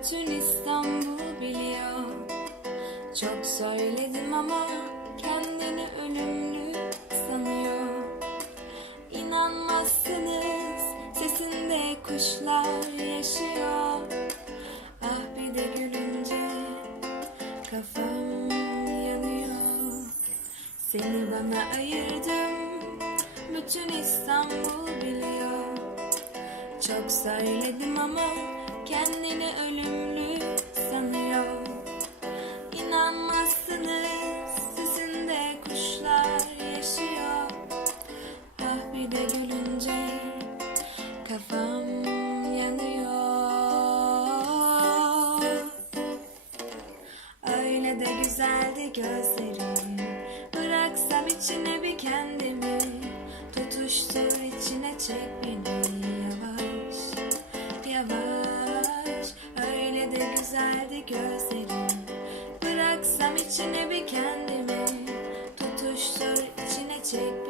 bütün İstanbul biliyor. Çok söyledim ama kendini ölümlü sanıyor. İnanmazsınız sesinde kuşlar yaşıyor. Ah bir de gülünce kafam yanıyor. Seni bana ayırdım bütün İstanbul biliyor. Çok söyledim ama kendini ölümlü sanıyor. İnanmazsınız sesinde kuşlar yaşıyor. Ah bir de gülünce kafam yanıyor. Öyle de güzeldi gözlerin Bıraksam içine bir kendimi Tutuştur içine çek beni güzeldi gözlerin Bıraksam içine bir kendimi Tutuştur içine çek beni